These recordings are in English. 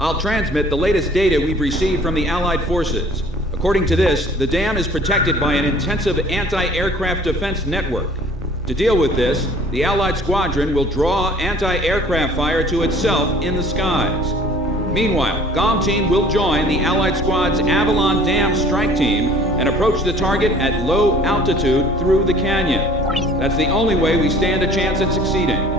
I'll transmit the latest data we've received from the Allied forces. According to this, the dam is protected by an intensive anti-aircraft defense network. To deal with this, the Allied squadron will draw anti-aircraft fire to itself in the skies. Meanwhile, GOM team will join the Allied squad's Avalon Dam strike team and approach the target at low altitude through the canyon. That's the only way we stand a chance at succeeding.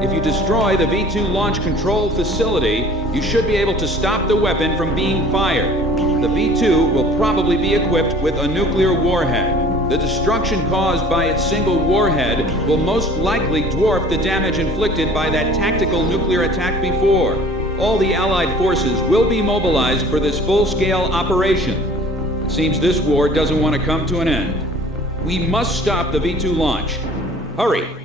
If you destroy the V-2 launch control facility, you should be able to stop the weapon from being fired. The V-2 will probably be equipped with a nuclear warhead. The destruction caused by its single warhead will most likely dwarf the damage inflicted by that tactical nuclear attack before. All the Allied forces will be mobilized for this full-scale operation. It seems this war doesn't want to come to an end. We must stop the V-2 launch. Hurry!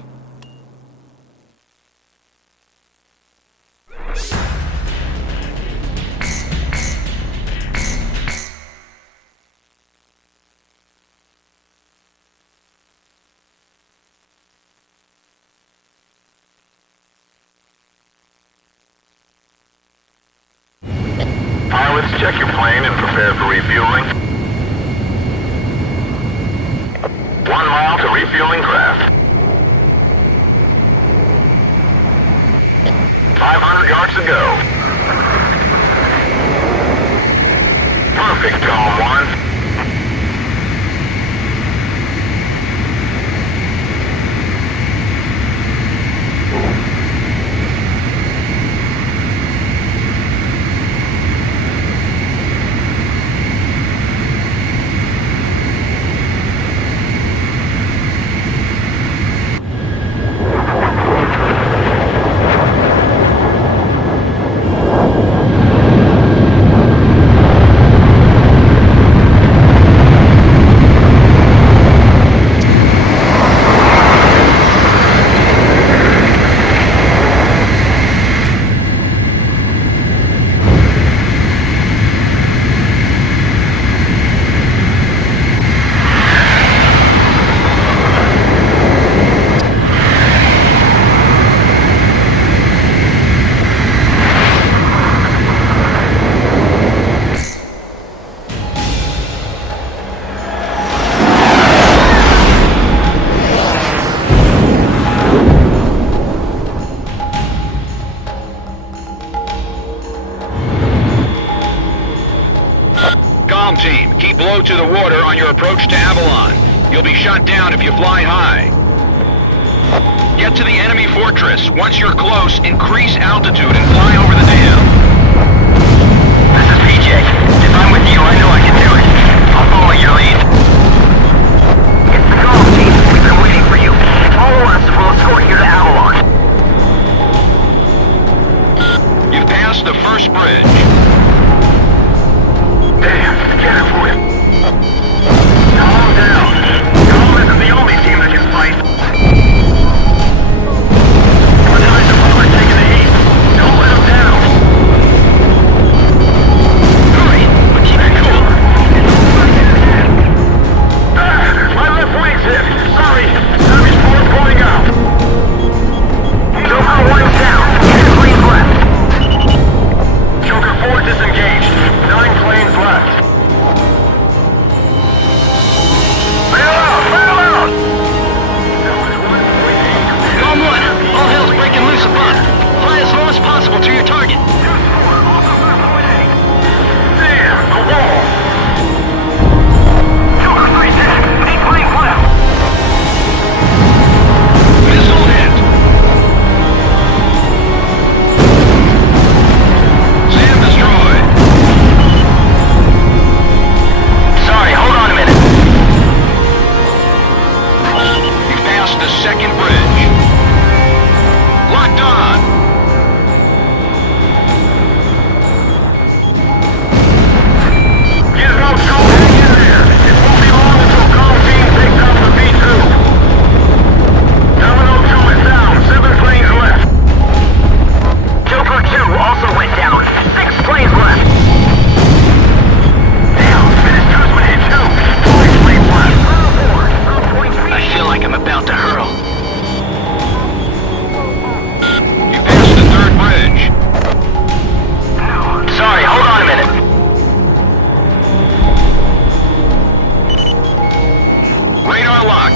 Pilots, check your plane and prepare for refueling. 1 mile to refueling craft. 500 yards to go. Perfect, Calm 1. Team, keep low to the water on your approach to Avalon. You'll be shot down if you fly high. Get to the enemy fortress. Once you're close, increase altitude and fly over the dam. This is PJ. If I'm with you, I know I can do it. I'll follow your lead. It's the GOM team. We've been waiting for you. Follow us. We'll escort you to Avalon. You've passed the first bridge. Damn, get it for him. Calm down. GOM isn't the only team that can fight. Our guys above are taking the heat. Don't let them down. Hurry, but keep it cool. airlock.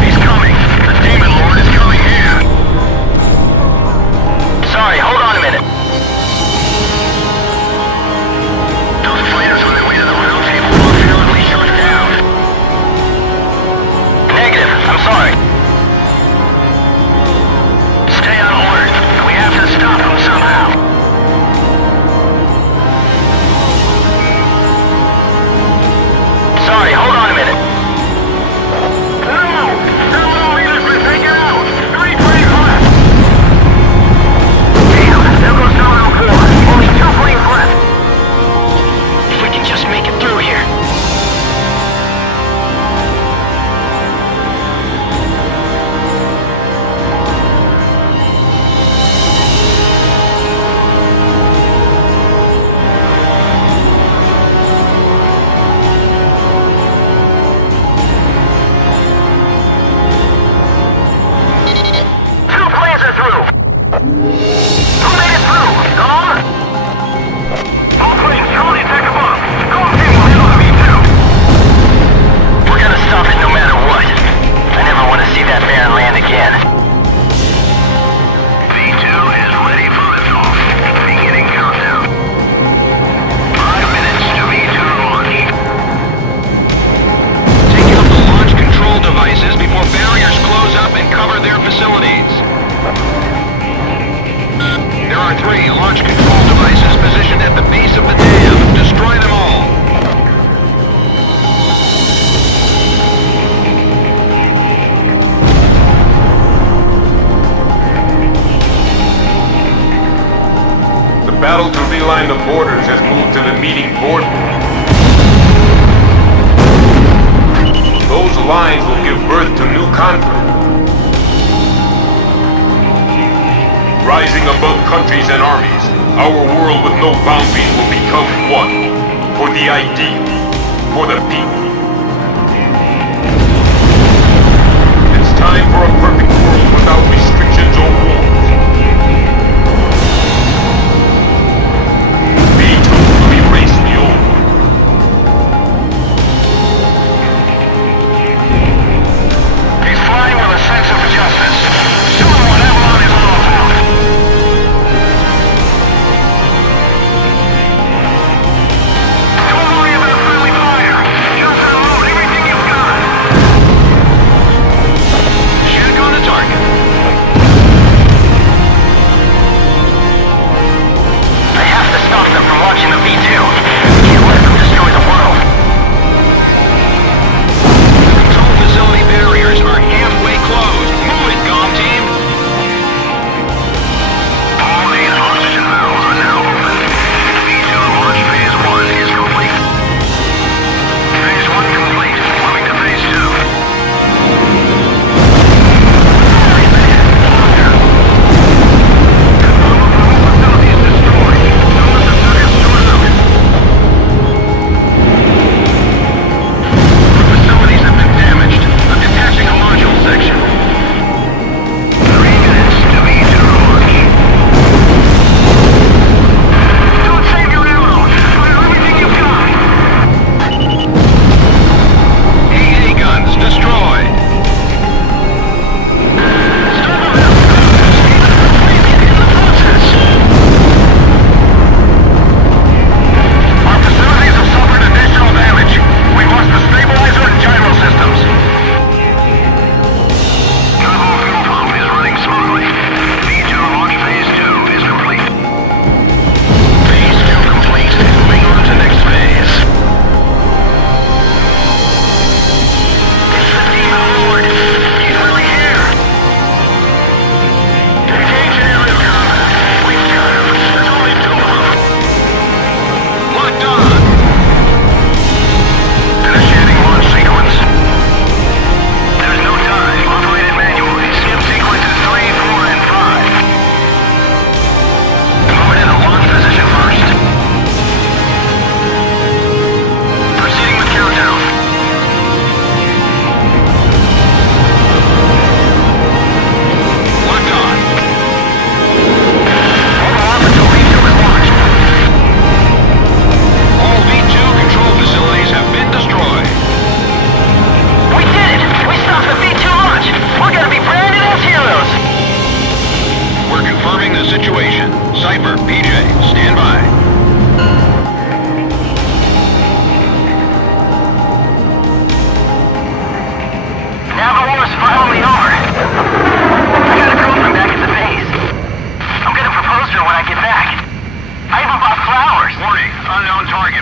He's coming. The Demon Lord is coming here. Sorry, hold on a minute. Those fighters on their way to the round table will apparently shut down. Negative. I'm sorry. Stay on alert. We have to stop them somehow. Sorry, hold on a minute. No! No leader's been taken out! 3 planes left! Damn, there goes Domino 4. Only 2 planes left. If we can just make it through here. Two planes are through! Who made it through? Gone? All planes, Charlie, attack above. Call team will handle the V2. We're gonna stop it no matter what. I never want to see that Baron land again. V2 is ready for liftoff. Beginning countdown. 5 minutes to V2 launch. Take out the launch control devices before barriers close up and cover their facilities. There are 3 launch control devices positioned at the base of the dam. Destroy them all. The battle to realign the borders has moved to the meeting boardroom. Those lines will give birth to new conflict. Rising above countries and armies, our world with no boundaries will become one. For the ideal, for the people. It's time for a perfect world without restrictions or wars. V2 will erase the old. He's flying with a sense of justice. Soon when Avalon is all about. Don't worry about friendly fire. Just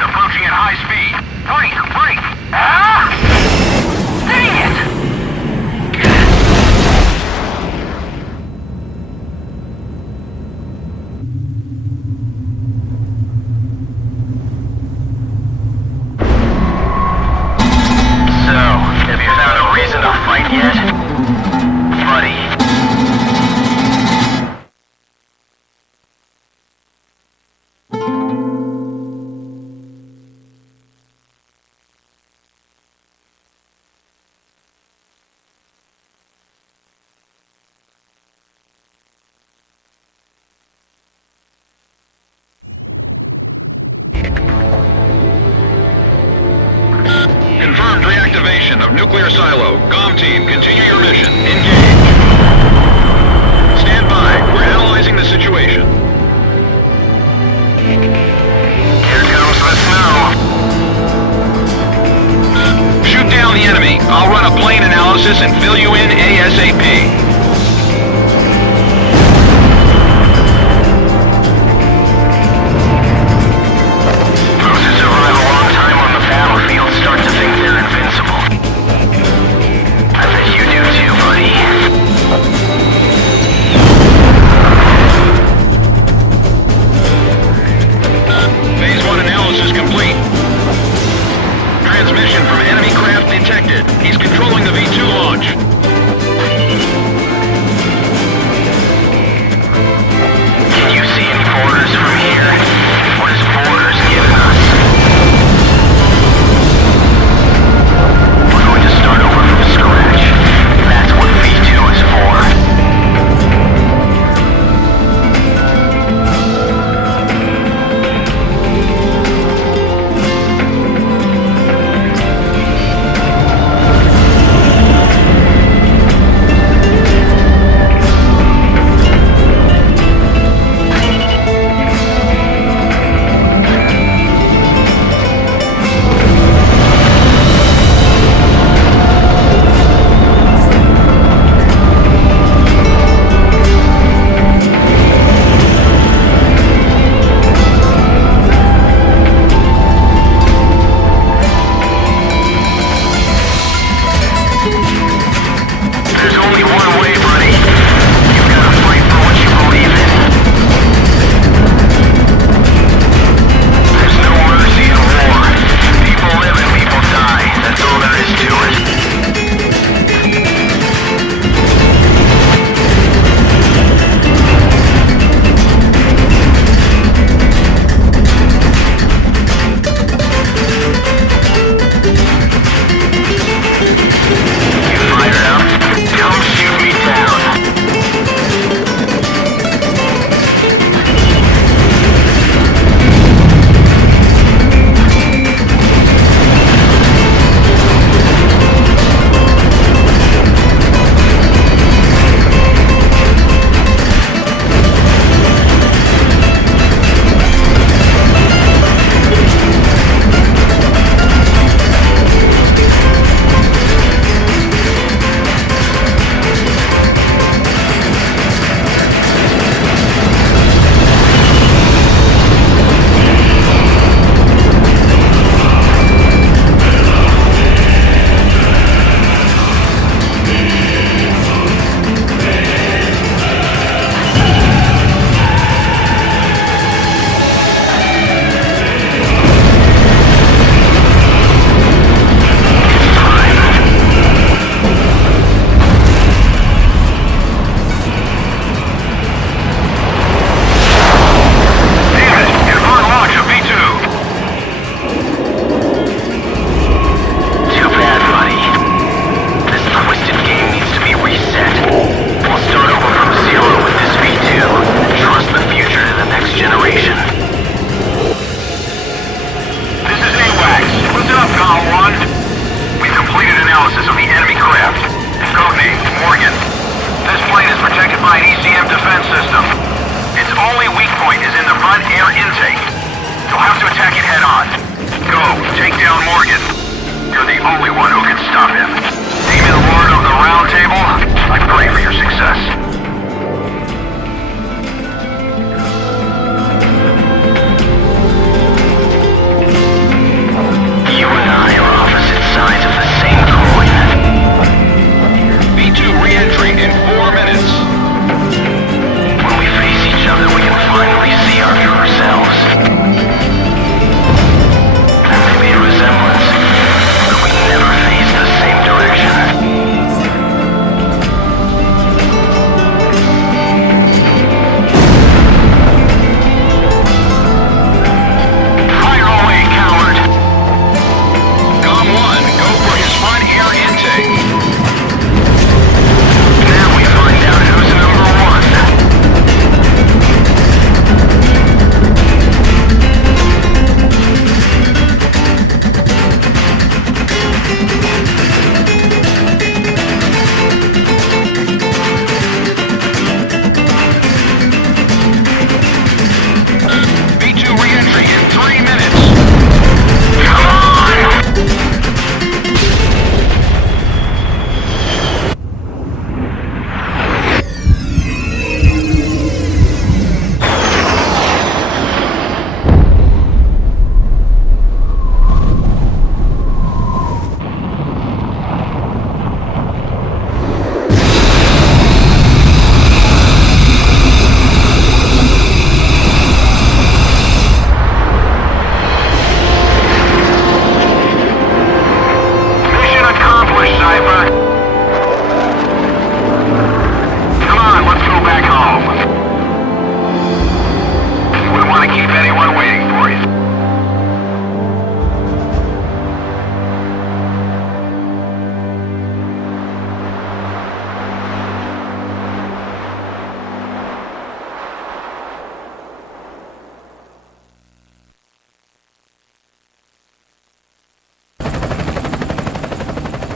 approaching at high speed. Brake! Ah! Dang it! So, have you found a reason to fight yet? Buddy? Confirmed reactivation of nuclear silo. GOM team, continue your mission. Engage. Stand by. We're analyzing the situation. Here comes the snow. Shoot down the enemy. I'll run a plane analysis and fill you in ASAP. Those who survive a long time on the battlefield start to think they're invincible. I bet you do too, buddy. Phase 1 analysis complete. Transmission from enemy craft detected. He's controlling the V2 launch. Can you see any borders from here? What is borders giving us? We're going to start over from scratch. That's what V2 is for.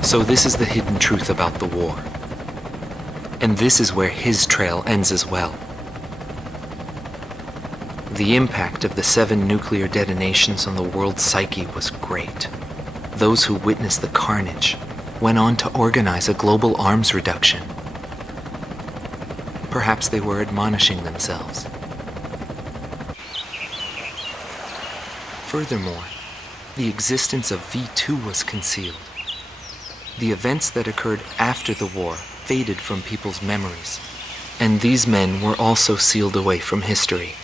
So this is the hidden truth about the war. And this is where his trail ends as well. The impact of the 7 nuclear detonations on the world's psyche was great. Those who witnessed the carnage went on to organize a global arms reduction. Perhaps they were admonishing themselves. Furthermore, the existence of V2 was concealed. The events that occurred after the war faded from people's memories, and these men were also sealed away from history.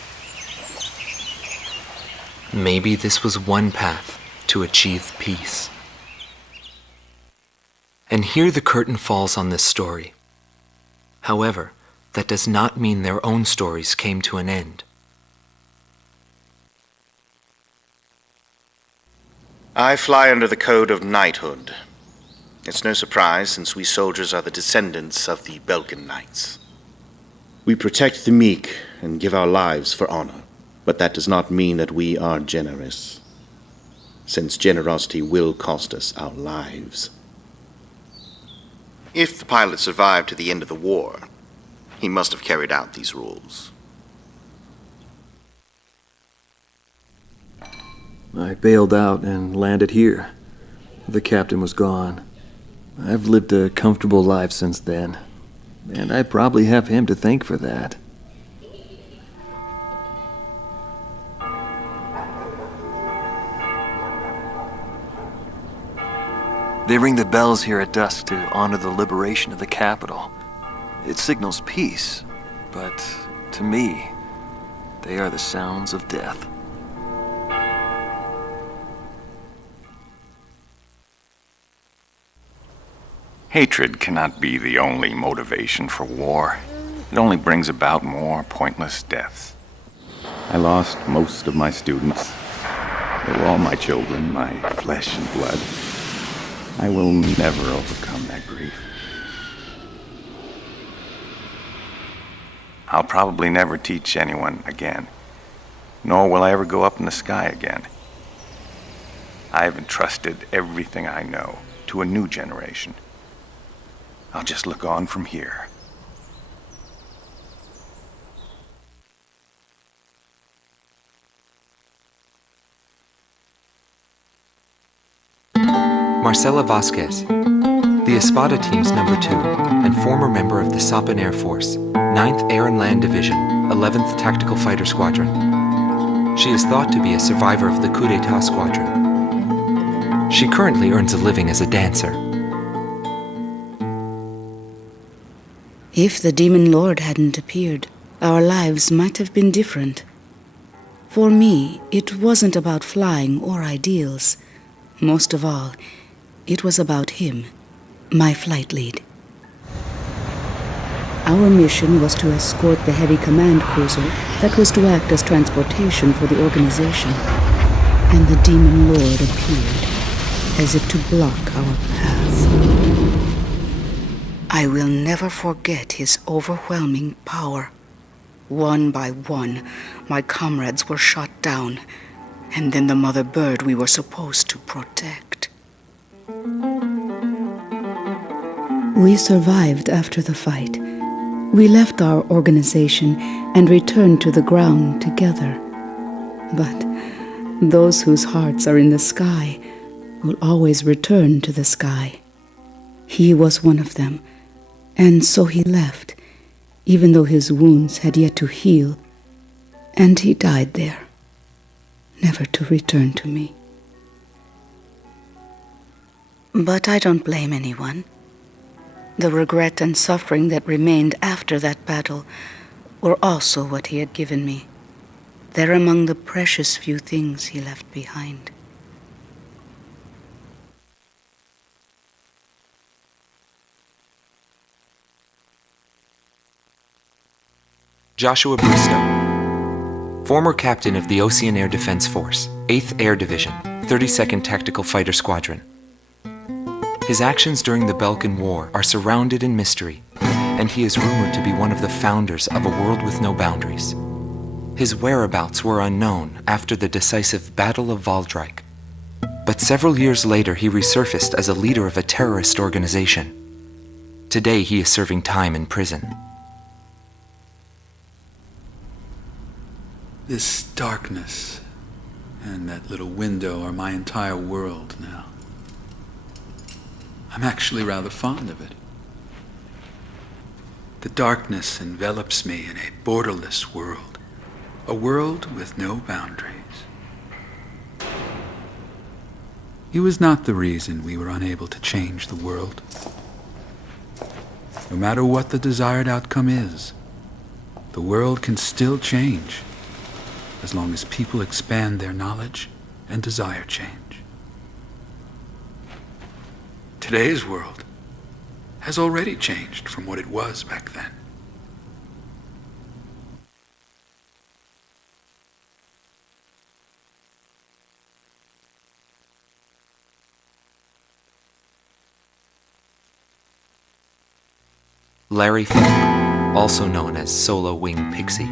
Maybe this was one path to achieve peace. And here the curtain falls on this story. However, that does not mean their own stories came to an end. I fly under the code of knighthood. It's no surprise, since we soldiers are the descendants of the Belkan knights. We protect the meek and give our lives for honor, but that does not mean that we are generous, since generosity will cost us our lives. If the pilot survived to the end of the war, he must have carried out these rules. I bailed out and landed here. The captain was gone. I've lived a comfortable life since then, and I probably have him to thank for that. They ring the bells here at dusk to honor the liberation of the capital. It signals peace, but to me, they are the sounds of death. Hatred cannot be the only motivation for war. It only brings about more pointless deaths. I lost most of my students. They were all my children, my flesh and blood. I will never overcome that grief. I'll probably never teach anyone again, nor will I ever go up in the sky again. I have entrusted everything I know to a new generation. I'll just look on from here. Marcela Vasquez, the Espada Team's number 2 and former member of the Sapan Air Force, 9th Air and Land Division, 11th Tactical Fighter Squadron. She is thought to be a survivor of the coup d'etat squadron. She currently earns a living as a dancer. If the Demon Lord hadn't appeared, our lives might have been different. For me, it wasn't about flying or ideals. Most of all, it was about him, my flight lead. Our mission was to escort the heavy command cruiser that was to act as transportation for the organization. And the Demon Lord appeared, as if to block our path. I will never forget his overwhelming power. One by one, my comrades were shot down, and then the mother bird we were supposed to protect. We survived after the fight. We left our organization and returned to the ground together. But those whose hearts are in the sky will always return to the sky. He was one of them, and so he left, even though his wounds had yet to heal, and he died there, never to return to me. But I don't blame anyone. The regret and suffering that remained after that battle were also what he had given me. They're among the precious few things he left behind. Joshua Bristow, former captain of the Ocean Air Defense Force, 8th Air Division, 32nd Tactical Fighter Squadron. His actions during the Belkan War are surrounded in mystery, and he is rumored to be one of the founders of a world with no boundaries. His whereabouts were unknown after the decisive Battle of Valdrike, but But several years later, he resurfaced as a leader of a terrorist organization. Today, he is serving time in prison. This darkness and that little window are my entire world now. I'm actually rather fond of it. The darkness envelops me in a borderless world, a world with no boundaries. He was not the reason we were unable to change the world. No matter what the desired outcome is, the world can still change as long as people expand their knowledge and desire change. Today's world has already changed from what it was back then. Larry Fink, also known as Solo Wing Pixie.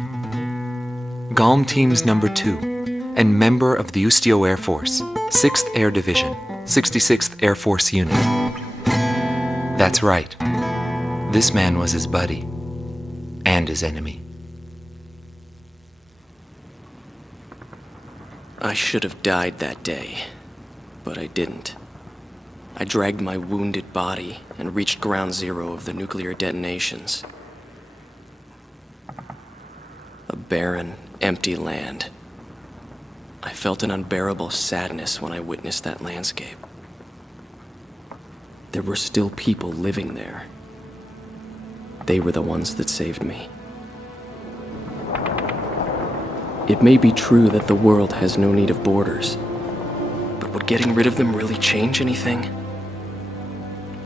GALM Team's number 2, and member of the Ustio Air Force, 6th Air Division, 66th Air Force Unit. That's right. This man was his buddy, and his enemy. I should have died that day, but I didn't. I dragged my wounded body and reached ground zero of the nuclear detonations. A barren, empty land. I felt an unbearable sadness when I witnessed that landscape. There were still people living there. They were the ones that saved me. It may be true that the world has no need of borders, but would getting rid of them really change anything?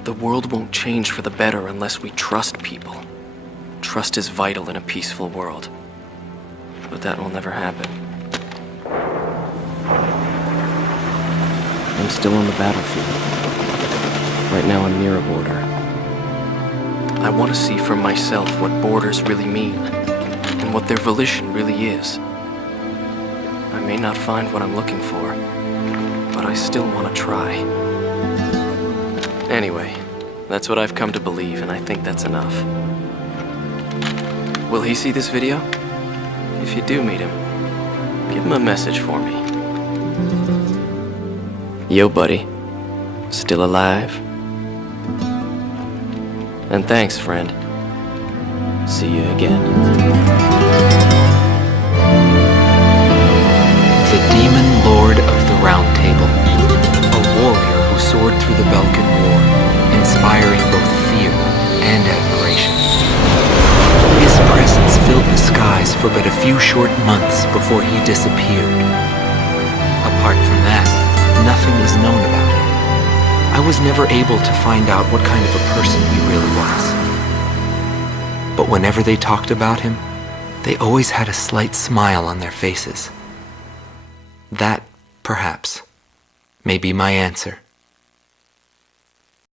The world won't change for the better unless we trust people. Trust is vital in a peaceful world. But that will never happen. I'm still on the battlefield. Right now I'm near a border. I want to see for myself what borders really mean, and what their volition really is. I may not find what I'm looking for, but I still want to try. Anyway, that's what I've come to believe, and I think that's enough. Will he see this video? If you do meet him, give him a message for me. Yo, buddy. Still alive? And thanks, friend. See you again. The Demon Lord of the Round Table. A warrior who soared through the Belkan War, inspiring both fear and admiration. His presence filled the skies for but a few short months before he disappeared. Apart from that, nothing is known about him. I was never able to find out what kind of a person he really was. But whenever they talked about him, they always had a slight smile on their faces. That, perhaps, may be my answer.